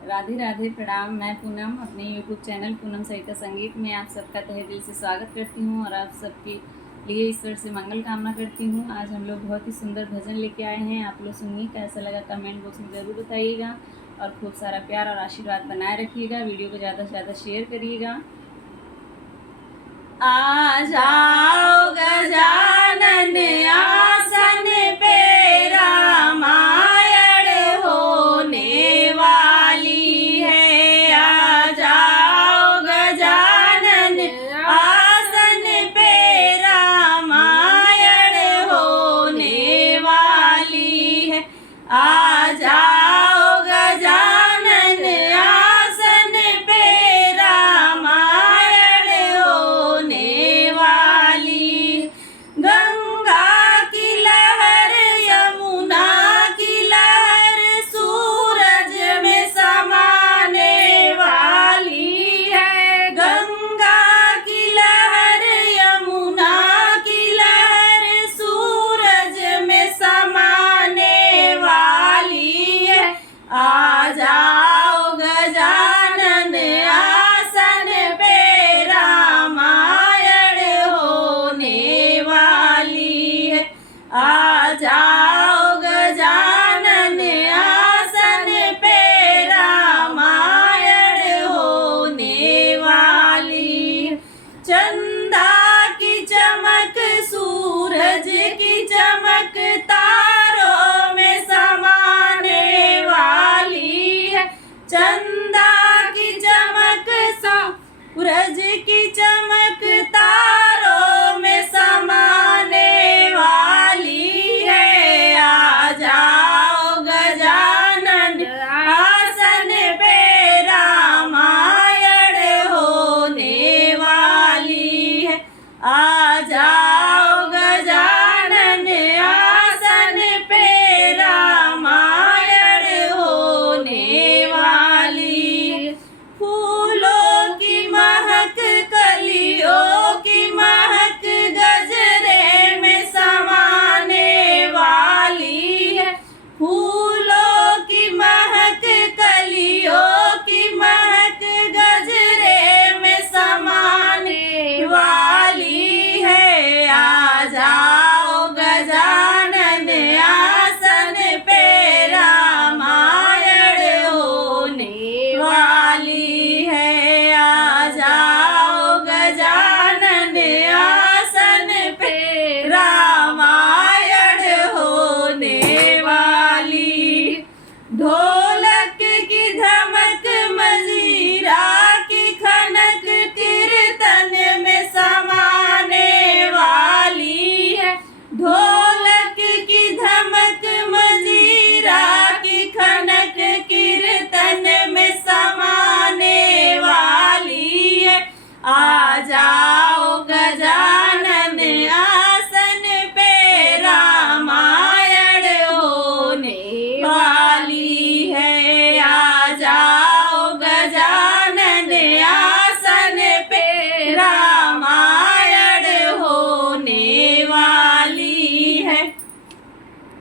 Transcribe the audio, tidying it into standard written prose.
राधे राधे, प्रणाम। मैं पूनम अपने YouTube चैनल पूनम सहिता संगीत में आप सबका तहे दिल से स्वागत करती हूँ और आप सबके लिए ईश्वर से मंगल कामना करती हूँ। आज हम लोग बहुत ही सुंदर भजन लेके आए हैं, आप लोग सुनिए। कैसा लगा कमेंट बॉक्स में ज़रूर बताइएगा और खूब सारा प्यार और आशीर्वाद बनाए रखिएगा। वीडियो को ज़्यादा से ज़्यादा शेयर करिएगा। आ जाओ गजानन आसन पे, रामायण होने वाली है। आ जाओ गजानन आसन पे, रामायण होने वाली है। आ जाओ गजानन आसन पे, रामायण होने वाली। गंगा की लहर, यमुना की लहर, सूरज में समाने वाली है। गंगा की लहर, यमुना की लहर, सूरज में समाने वाली है। आ जाओ गजानन आसन पे, रामायण होने वाली है। आ जाओ गजानन आसन पे, रामायण होने वाली है। चंदा की चमक, सूरज की चमक, तारों में समाने वाली है। चंदा की चमक, सूरज की चमक, तारों में समाने वाली है। आ जाओ गजानन आसन पे, रामायण होने वाली है। आ जाओ गजानन आसन पे, रामायण होने वाली है। फूलों की महक, कलियों की महक, गजरे में समाने वाली है। फूलों की महक, कलियों की महक, गजरे में समाने वाली है। आ जाओ गजानन आसन पे, रामायण होने वाली है। आ जाओ गजानन आसन पे, रामायण होने वाली। ढोलक की धमक, मजीरा की खनक, कीर्तन में समाने वाली है। ढोलक की धमक, मजीरा की खनक, कीर्तन में समाने वाली है। आ जा